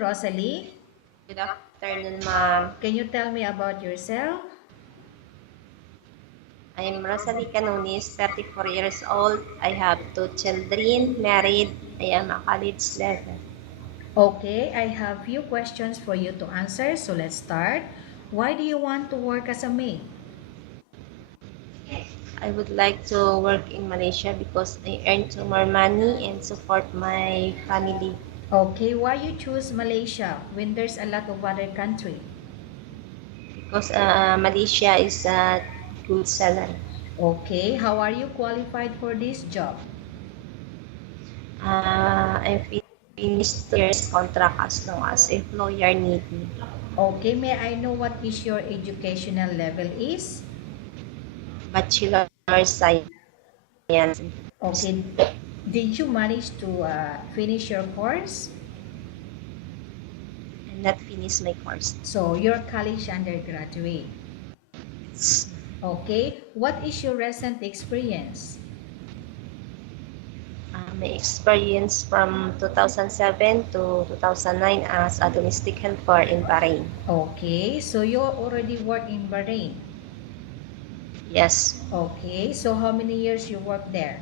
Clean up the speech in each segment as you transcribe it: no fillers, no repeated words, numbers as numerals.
Rosalie. Good afternoon, ma'am. Can you tell me about yourself? I am Rosalie Canones, 34 years old. I have two children, married. I am a college level. Okay, I have few questions for you to answer, so let's start. Why do you want to work as a maid? I would like to work in Malaysia because I earn too more money and support my family. Okay, why you choose Malaysia when there's a lot of other country? Because Malaysia is a good salary. Okay, how are you qualified for this job? I finished 2 years contract as long as employer need me. Okay, may I know what is your educational level is? Bachelor Science. Okay, did you manage to finish your course? I'm not finished my course. So, you're college undergraduate. Okay, what is your recent experience? My experience from 2007 to 2009 as a domestic helper in Bahrain. Okay, so you already work in Bahrain. Yes, Okay, so how many years you work there?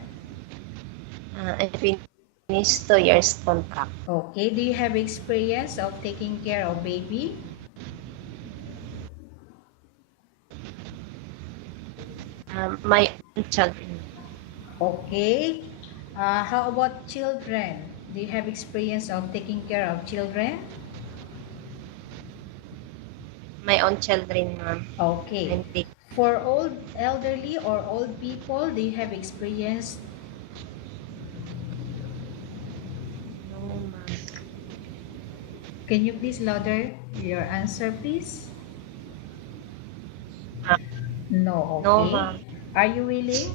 I finished 2 years contract. Okay, do you have experience of taking care of baby? My own children. Okay, how about children? Do you have experience of taking care of children? My own children, ma'am. Okay, I'm take. for old elderly or old people, do you have experience? No, ma'am. Can you please louder your answer, please? Uh, No, no, okay. ma'am. Are you willing?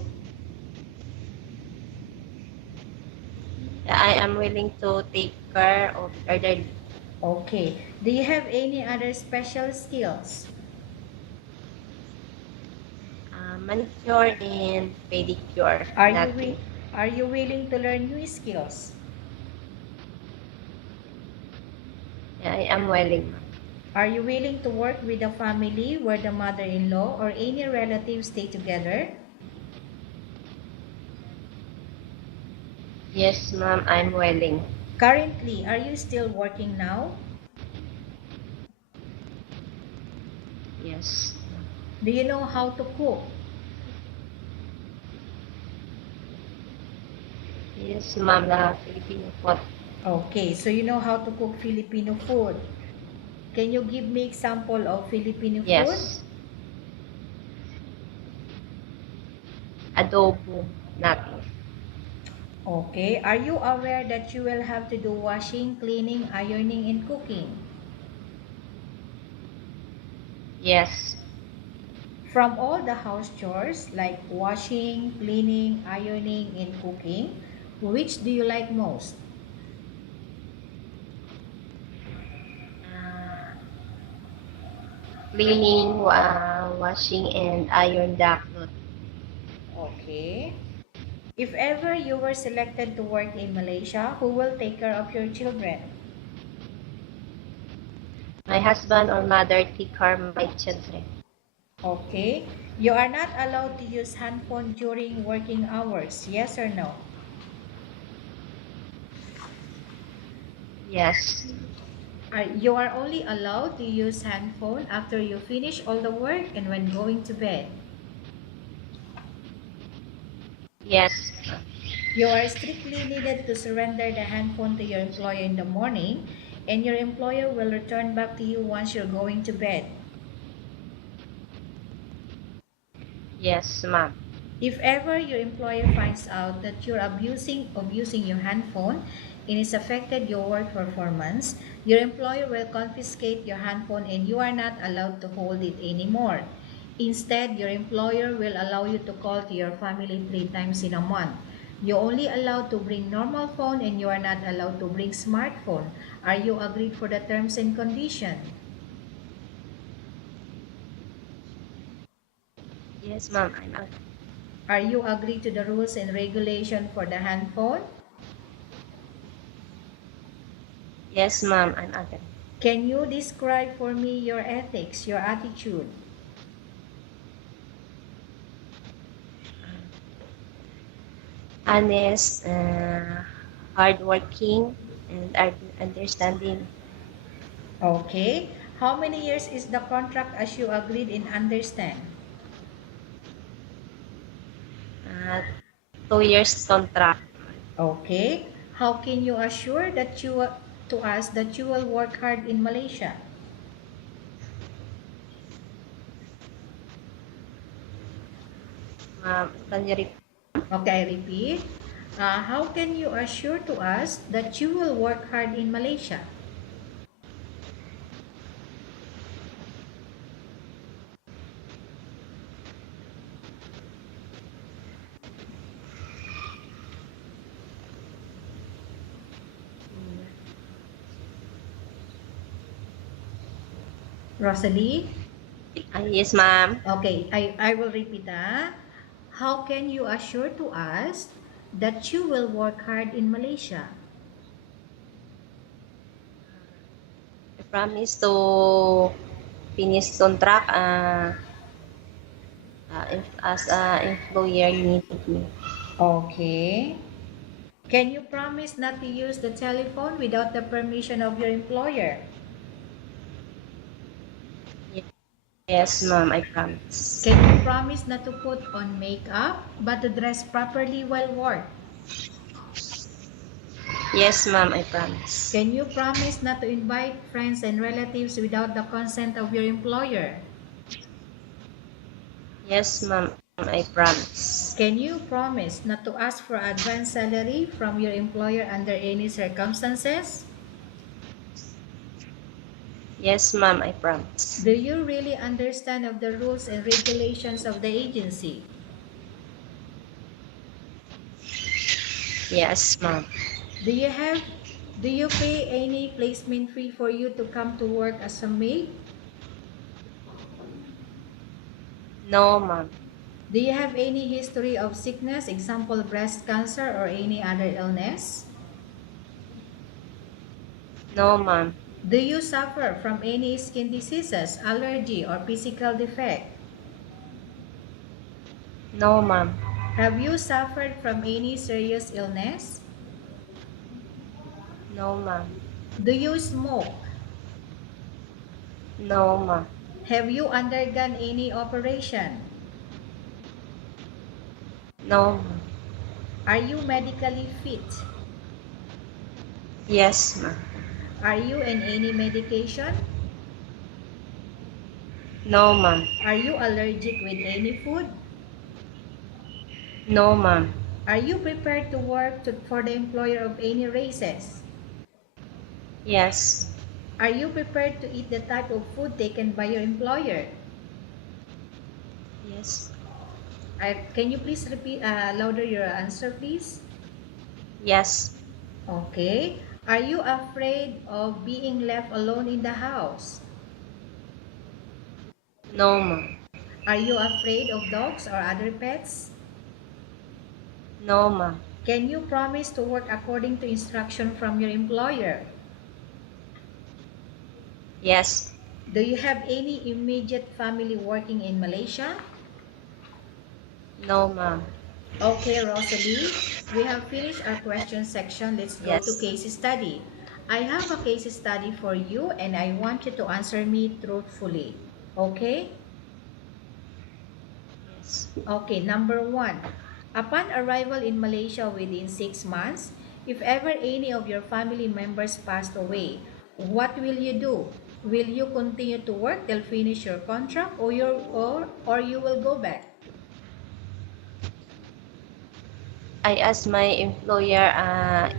I am willing to take care of elderly. Okay. Do you have any other special skills? Manicure and pedicure. Are you Nothing. are you willing to learn new skills? I am willing, ma'am. Are you willing to work with a family where the mother-in-law or any relatives stay together? Yes, ma'am. I'm willing. Currently, are you still working now? Yes. Do you know how to cook? Yes, ma'am. The Filipino food. Okay, so you know how to cook Filipino food. Can you give me example of Filipino food? Yes. Adobo. Nothing. Okay, are you aware that you will have to do washing, cleaning, ironing, and cooking? Yes. From all the house chores like washing, cleaning, ironing, and cooking, which do you like most? Uh, Cleaning, washing, and iron the clothes. Okay. If ever you were selected to work in Malaysia, who will take care of your children? My husband or mother take care of my children. Okay. You are not allowed to use handphone during working hours, yes or no? Yes. You are only allowed to use handphone after you finish all the work and when going to bed. Yes. You are strictly needed to surrender the handphone to your employer in the morning, and your employer will return back to you once you're going to bed. Yes, ma'am. If ever your employer finds out that you're abusing of using your handphone and it's affected your work performance, your employer will confiscate your handphone and you are not allowed to hold it anymore. Instead, your employer will allow you to call to your family 3 times in a month. You're only allowed to bring normal phone and you are not allowed to bring smartphone. Are you agreed for the terms and condition? Yes, ma'am. I'm out. Are you agreed to the rules and regulation for the handphone? Yes, ma'am, I'm agree. Can you describe for me your ethics, your attitude? Honest, hardworking, and understanding. Okay. How many years is the contract as you agreed and understand? Uh, 2 years contract. Okay. How can you assure that to us that you will work hard in Malaysia? Can you repeat? Okay, I repeat. How can you assure to us that you will work hard in Malaysia? Rosalie? Yes, ma'am. Okay, I will repeat. How can you assure to us that you will work hard in Malaysia? I promise to finish contract if, as employer needed me. Okay. Can you promise not to use the telephone without the permission of your employer? Yes, ma'am, I promise. Can you promise not to put on makeup but to dress properly while work? Yes, ma'am, I promise. Can you promise not to invite friends and relatives without the consent of your employer? Yes, ma'am, I promise. Can you promise not to ask for advance salary from your employer under any circumstances? Yes, ma'am, I promise. Do you really understand of the rules and regulations of the agency? Yes, ma'am. Do you have do you pay any placement fee for you to come to work as a maid? No, ma'am. Do you have any history of sickness, example breast cancer or any other illness? No, ma'am. Do you suffer from any skin diseases, allergy or physical defect? No, ma'am. Have you suffered from any serious illness? No, ma'am. Do you smoke? No, ma'am. Have you undergone any operation? No, ma'am. Are you medically fit? Yes, ma'am. Are you in any medication? No, ma'am. Are you allergic with any food? No, ma'am. Are you prepared to work for the employer of any races? Yes. Are you prepared to eat the type of food taken by your employer? Yes. Can you please repeat louder your answer, please? Yes. Okay. Are you afraid of being left alone in the house? No, ma'am. Are you afraid of dogs or other pets? No, ma'am. Can you promise to work according to instruction from your employer? Yes. Do you have any immediate family working in Malaysia? No, ma'am. Okay, Rosalie, we have finished our question section. Let's go to Yes. case study. I have a case study for you and I want you to answer me truthfully. Okay? Yes. Okay, number one. Upon arrival in Malaysia within 6 months, if ever any of your family members passed away, what will you do? Will you continue to work till finish your contract or you will go back? I asked my employer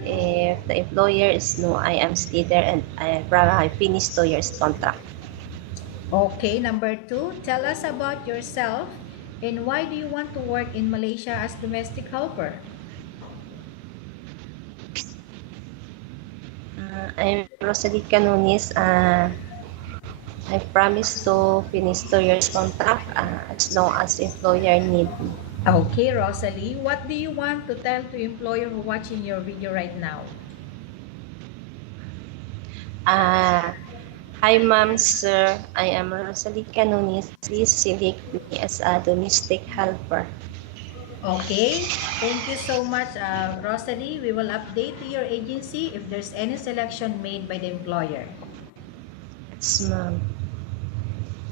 if the employer is no, I am still there and I finished 2 years contract. Okay, number two, tell us about yourself and why do you want to work in Malaysia as domestic helper? I'm Rosalie Canones. I promise to finish 2 years contract as long as employer need me. Okay, Rosalie, what do you want to tell to employer who watching your video right now? Hi, ma'am, sir. I am Rosalie Canones. Please select me as a domestic helper. Okay. Thank you so much, Rosalie. We will update to your agency if there's any selection made by the employer. Yes, ma'am.